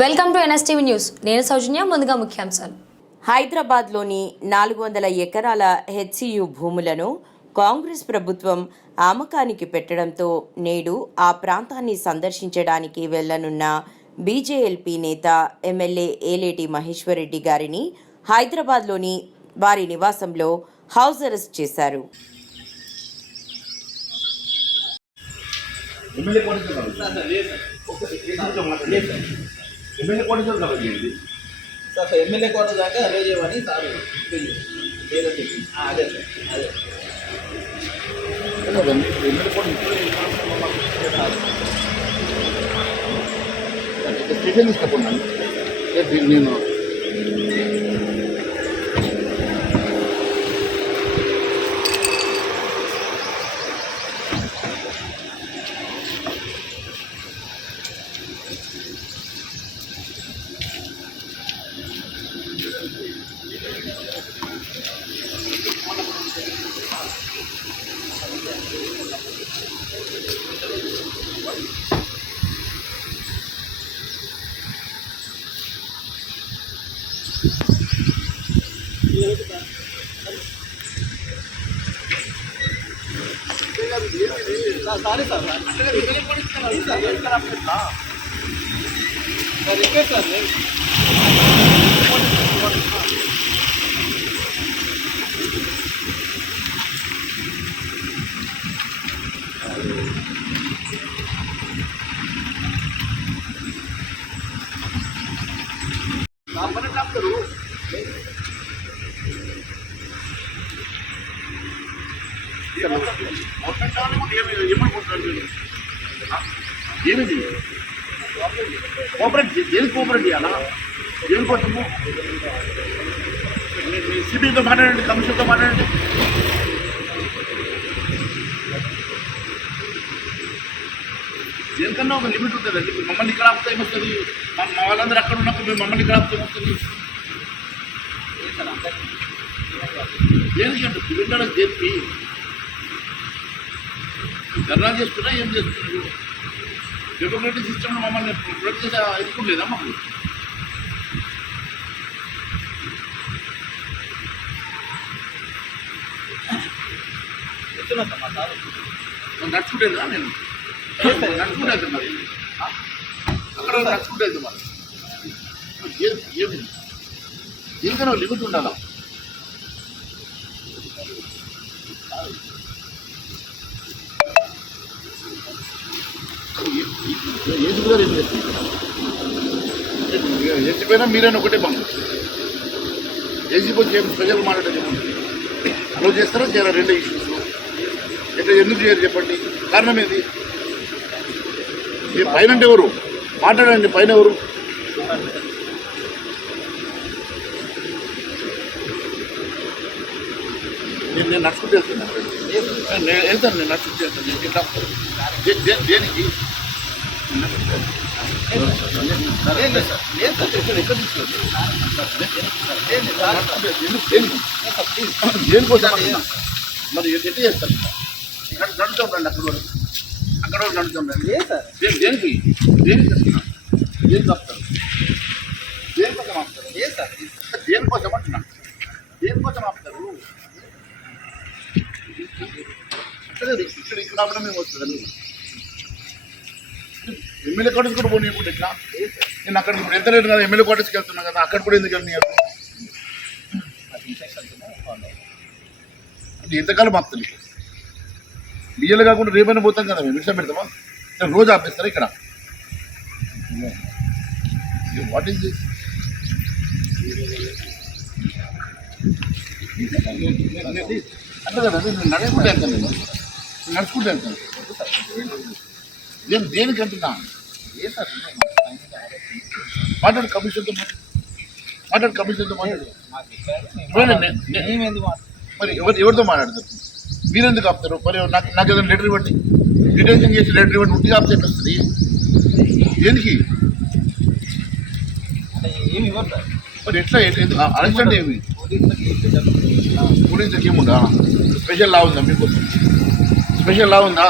Welcome to NSTV news. నేను సౌజన్య. ముందుగా ముఖ్యాంశాలు. హైదరాబాద్లోని 400 ఎకరాల హెచ్సియు భూములను కాంగ్రెస్ ప్రభుత్వం అమ్మకానికి పెట్టడంతో నేడు ఆ ప్రాంతాన్ని సందర్శించడానికి వెళ్లనున్న బీజేఎల్పీ నేత ఎమ్మెల్యే ఏలేటి మహేశ్వరరెడ్డి గారిని హైదరాబాద్లోని వారి నివాసంలో హౌస్ అరెస్ట్ చేశారు. ఎమ్మెల్యే కోట దాకా అరే చేయమని సార్ లేదండి. అదే సార్ అదే ఎమ్మెల్యే కోట స్టేషన్ తీసుకున్నాను నేను sorry sir request sir doctor ఏమిది కోఆపరేట్ దేనికి కోఆపరేట్ చేయాలా దేనికోసము సిబిఐతో మాట్లాడండి, కమిషన్తో మాట్లాడండి. దేనికన్నా ఒక లిమిట్ ఉంటుందండి. ఇప్పుడు మమ్మల్ని ఇక్కడ ఆపితే ఏమొస్తుంది? మా వాళ్ళందరూ అక్కడ ఉన్నప్పుడు మేము మమ్మల్ని ఇక్కడ ఆపితే ఏమొస్తుంది? దేనికి అంటే పిల్లల దేనికి ధర్నా చేస్తున్నా ఏం చేస్తున్నారు? డెమోక్రటిక్ సిస్టమ్లో మమ్మల్ని ప్రొటెక్ట్ చేసే ఎదుర్కోలేదా? మాకు నడుచుకుంటేదా? నేను నడుచుకుంటే వెళ్తాను మరి అక్కడ నడుచుకుంటే వెళ్తాం మరి ఏమి దీనికన్నా లిమిట్ ఉండాలా? ఏసుగారు ఏం చేస్తారు? ఏసిపోయినా మీరైనా ఒకటే బంధు ఏసిపోతే ప్రజలు మాట్లాడే చెప్పండి. అలో చేస్తారా చేయరా? రెండే ఇష్యూస్ ఎట్లా ఎందుకు చేయరు చెప్పండి? కారణం ఏంది? మీ పైన అంటే ఎవరు మాట్లాడండి? పైన ఎవరు? నేను నడుచుకుంటూ వెళ్తున్నాను. నేను వెళ్తాను, నేను నడుచుకుంటూ వెళ్తాను. దేనికి దేనికోసం మరి ఎట్లా చేస్తారు? ఇక్కడ నడుతూ ఉండండి, అక్కడ వరకు నడుతూ ఉండండి. దేనికి దేనికి దేనికి ఆపుతారు? దేనికోసం ఆపుతారు? దేనికోసం అంటున్నాను, దేనికోసం ఆపుతారు? ఇక్కడ ఆపడం మేము వస్తుందండి. ఎమ్మెల్యే క్వార్టర్స్ కూడా పోనీయకుండా ఎట్లా? నేను అక్కడికి ఇప్పుడు ఎంత లేదు కదా, ఎమ్మెల్యే క్వార్టర్స్కి వెళ్తున్నా కదా, అక్కడ కూడా ఎందుకు వెళ్ళినారు? అంటే ఎంతకాలం ఆపుతుంది? బియ్యలు కాకుండా రేపైనా పోతాం కదా, మేము ఇష్టం పెడతామా? రోజు ఆపేస్తారా ఇక్కడ? What is this? అంటే కదా నేను నడుచుకుంటే వెళ్తాను, నేను నడుచుకుంటే వెళ్తాను. నేను దేనికి అంటున్నా? మాట్లాడు కమిషన్తో, మాట్లాడు కమిషన్తో మాట్లాడు. మరి ఎవరితో మాట్లాడతారు? మీరెందుకు ఆపుతారు? మరి నాకు ఏదైనా లెటర్ ఇవ్వండి, డిటెన్షన్ చేసి లెటర్ ఇవ్వండి. ఉట్టిగా ఆపితే ఎట్లా వస్తుంది? దేనికి మరి ఎట్లా? అరెస్ట్ అంటే ఏమి? పోలీసులకి ఏముందా? స్పెషల్ లా ఉందా మీకోసం? స్పెషల్ లా ఉందా?